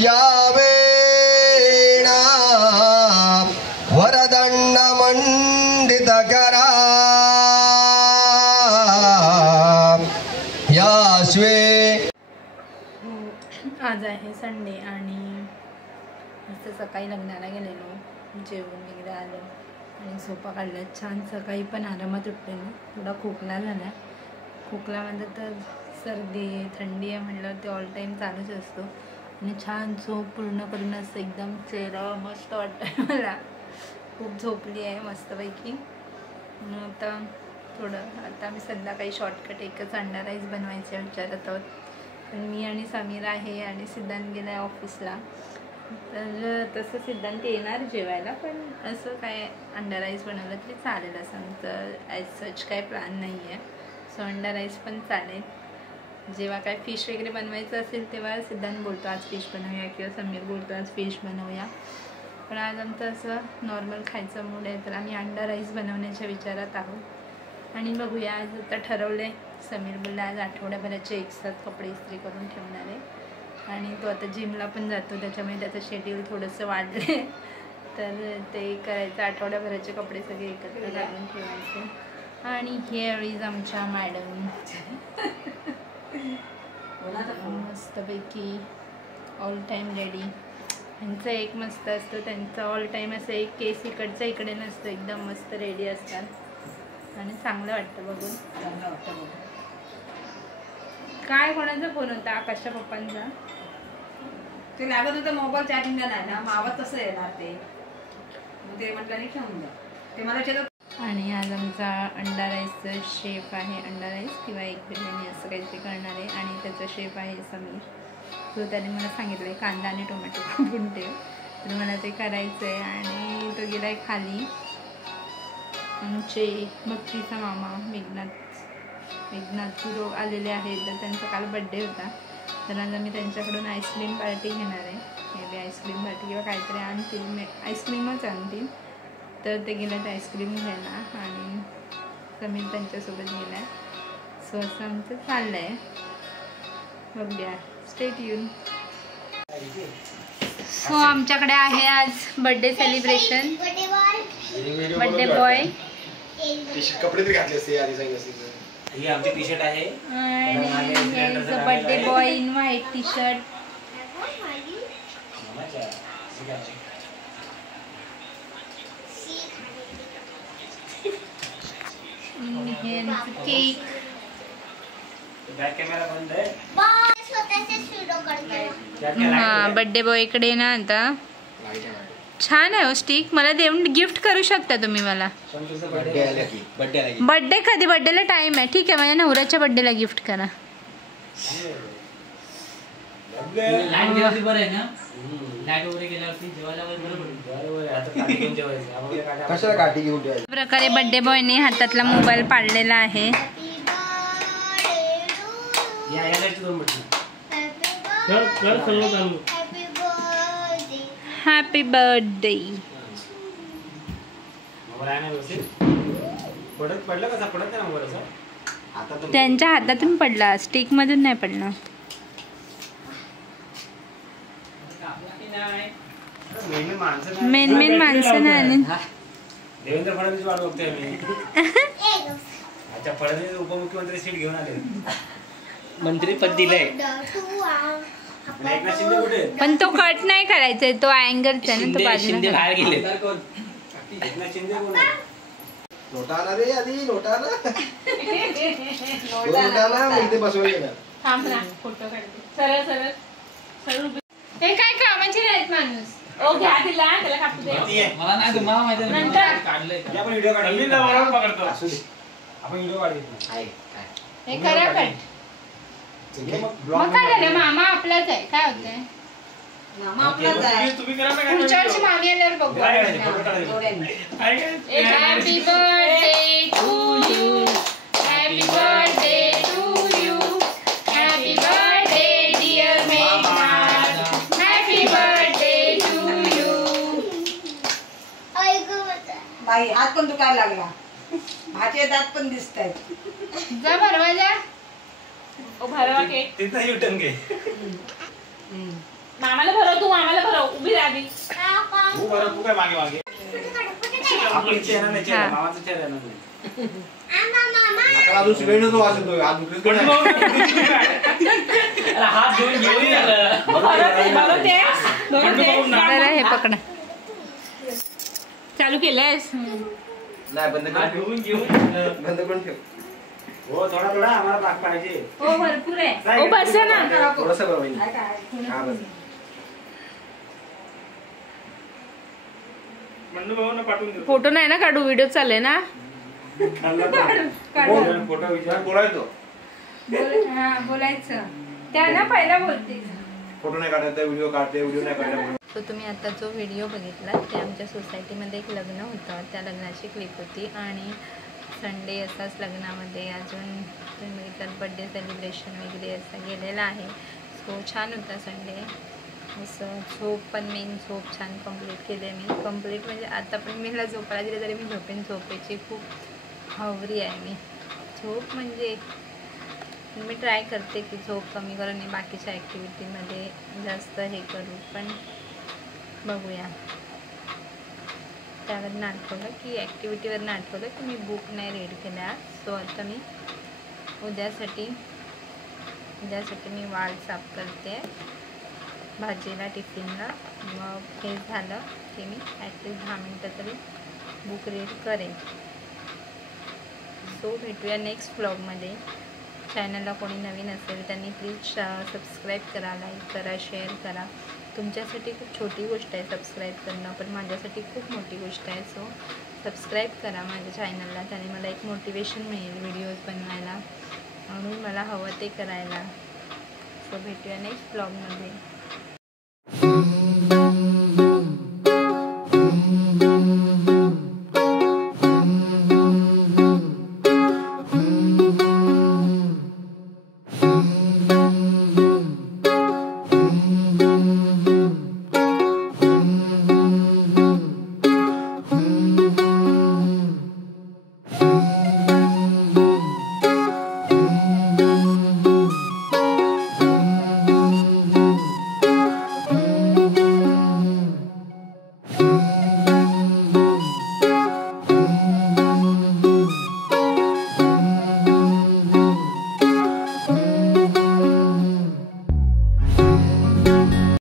यावेणा वरदंड मंडित करा यास्वे। आज आहे संडे आणि मस्त सकाळी लग्नाला गेलेलो, जेवण वगैरे आलं आणि झोपा काढल्या छान। सकाळी पण आरामात उठलेलो, थोडा खोकला झाला। खोकलामध्ये तर सर्दी थंडी आहे म्हटलं ते ऑल टाईम चालूच असतो आणि छान झोप पूर्ण करून असं एकदम चेहरा मस्त वाटतं मला। खूप झोपली आहे मस्तपैकी। आता मी संध्याकाळी शॉर्टकट एकच अंडा राईस बनवायचा विचारत आहोत, पण मी आणि समीर आहे आणि सिद्धांत गेला आहे ऑफिसला। तर तसं सिद्धांत येणार जेवायला, पण असं काय अंडा राईस बनवलं तरी चालेल असं आमचं ॲज सच काय प्लॅन नाही आहे। सो अंडा राईस पण चालेल। जेव्हा काय फिश वगैरे बनवायचं असेल तेव्हा सिद्धांत बोलतो आज फिश बनवूया किंवा समीर बोलतो आज फिश बनवूया, पण आज आमचं असं नॉर्मल खायचं मूड आहे तर आम्ही अंडा राईस बनवण्याच्या विचारात आहोत। आणि बघूया आज आता ठरवलं आहे, समीर बोलला आज आठवड्याभराचे एकसाथ कपडे इस्त्री करून ठेवणार आहे आणि तो आता जिमला पण जातो त्याच्यामुळे त्याचं शेड्यूल थोडंसं वाढलं आहे, तर ते करायचं आठवड्याभराचे कपडे सगळे एकत्र घालून ठेवायचे। आणि हिअर इज आमच्या मॅडम मस्तपैकी ऑल टाईम रेडी। त्यांचं एक मस्त असतं, त्यांचं ऑल टाईम असं एक केस इकडचं इकडे नसतं, एकदम मस्त रेडी असतात आणि चांगलं वाटतं बघून। काय कोणाचा फोन होता? आकाशच्या पप्पांचा। ते लागत होतं मोबाईल चार्जिंगला नाही ना, मग आवाज कसं येणार ते, मग ते म्हटलं नाही ठेवून द्या ते मला विचारत। आणि आज आमचा अंडा राईसचा शेफ आहे, अंडा राईस किंवा एग बिर्याणी असं काहीतरी करणार आहे आणि त्याचा शेफ आहे समीर। तो त्याने मला सांगितलं आहे कांदा आणि टोमॅटो कापून ठेव, तर मला ते करायचं आहे आणि तो गेला आहे खाली। आमचे भक्तीचा मामा मेघनाथ गुरु आलेले आहेत, तर त्यांचा काल बड्डे होता, तर आज आम्ही त्यांच्याकडून आईस्क्रीम पार्टी घेणार आहे। मे बी आईस्क्रीम पार्टी किंवा काहीतरी आणतील, आईस्क्रीमच आणतील, तर ते गेलं ते आईस्क्रीम घ्यायला आणि समीर त्यांच्यासोबत गेला आहे। सो असं आमचं चाललं आहे, बघूया, स्टे ट्यून। सो आमच्याकडे आहे आज बर्थडे सेलिब्रेशन, बर्थडे बॉय कपडे तरी घातले असते आधी सांगितलं असते। ही आमची टी शर्ट आहे आणि birthday boy in white T shirt. Cake हां बर्थडे बॉय इकडे ना आता छान आहे स्टिक, मला देऊन गिफ्ट करू शकता तुम्ही मला। बर्थडे कधी? बर्थडेला टाइम आहे, ठीक आहे माझ्या नवऱ्याच्या बर्थडेला गिफ्ट करा। प्रकारे बर्थडे बॉयने हातातला मोबाईल पाडलेला आहे। Happy birthday. त्यांच्या हातातून पडला, स्टिक मधून नाही पडला। मेन माणसं नाही। देवेंद्र फडणवीस वाट बघतोय मी। अच्छा, फडणवीस उपमुख्यमंत्री सीट घेऊन आले, मंत्रीपद दिलंय। एकनाथ शिंदे कुठे? पण तो कट नाही करायचा, तो अँगलचा आहे ना, तो बाजूला बाहेर गेले। एकनाथ शिंदे कोण? नोटाला रे आधी नोटाला इथे बसवलं थांब ना, फोटो काढते सरळ सरळ सरळ। हे काय कामाचे नाहीत माणूस। ओ घ्या तिला, त्याला कापू दे। मला नाही, तुम्हाला माहिती आहे नंतर काढलंय। आपण व्हिडिओ काढू, मी बरोबर पकडतो। असू दे, आपण व्हिडिओ काढू। हे करा कट। मग काय झालं, मामा आपलाच आहे, काय होतंय? मामा आपलाच आहे, तुम्ही करा ना। पुढच्या वर्षी मामी आल्यावर बघू। Happy birthday to you, happy birthday to you, happy birthday dear Meghnath, happy birthday to you. बाई हात पण दुखायला लागला, भाचे दात पण दिसतायत। जा भरवा जा, ओ भरवा केक तिथं युटर्न घे। मामाला भरव आधी तू बरं तू काय मागे मागे आपण इथे येणार नाही चेहरा, मामाचा चेहरा येणार नाही. आता अजून शिवाय नव्हतो वाजतोय आज दुसरीकडे अरे हात घेऊन घेऊन आलं. तर हे पकडा चालू केलंयस नाही बंद हात कर घेऊन घेऊन बंद करून ठेव हो थोडा थोडा आम्हाला भाग पाहिजे. हो भरपूर आहे ओ बसा ना थोडंसं बरं होईल काय काय हा बस म्हणलं भाऊ ना पाठवून देतो. फोटो नाही ना काढू व्हिडिओ चालले ना बोल. फोटो विचार बोलायचो हा बोलायचं त्या ना पहिला बोलते फोटो नाही काढायचा व्हिडिओ काढते व्हिडिओ नाही काढला तो तुम्ही आता जो व्हिडिओ बघितला ते आमच्या सोसायटीमध्ये एक लग्न होतं, त्या लग्नाची क्लिप होती. आणि संडे असाच लग्नामध्ये अजून तुम्ही बघितलं बड्डे सेलिब्रेशन वगैरे असं गेलेलं आहे. सो छान होता संडे. असं झोप पण मेन झोप छान कंप्लीट केली मी. कंप्लीट म्हणजे आता पण मी मला झोपायला दिलं तरी मी झोपेन. झोपेची खूप हवरी आहे मी. झोप म्हणजे मी ट्राय करते की झोप कमी करून आणि बाकीच्या ॲक्टिव्हिटीमध्ये जास्त हे करू, पण बघूया. त्यावरनं आठवलं की ॲक्टिव्हिटीवरनं आठवलं की मी बुक नाही रीड केल्या. सो आता मी उद्यासाठी मी वाळ साफ करते भाजीला टिफिनला. मग हे झालं की मी ॲटलिस्ट 10 मिनटं तरी बुक रीड करेन. सो भेटूया नेक्स्ट व्लॉगमध्ये. चॅनलला कोणी नवीन असेल त्यांनी प्लीज सबस्क्राईब करा, लाईक करा, शेअर करा. तुमच्यासाठी खूप छोटी गोष्ट आहे सबस्क्राईब करणं, पण माझ्यासाठी खूप मोठी गोष्ट आहे. सो सबस्क्राईब करा माझ्या चॅनलला, त्याने मला एक मोटिवेशन मिळेल व्हिडिओज बनवायला, म्हणून मला हवं ते करायला. सो भेटूया नेक्स्ट ब्लॉगमध्ये.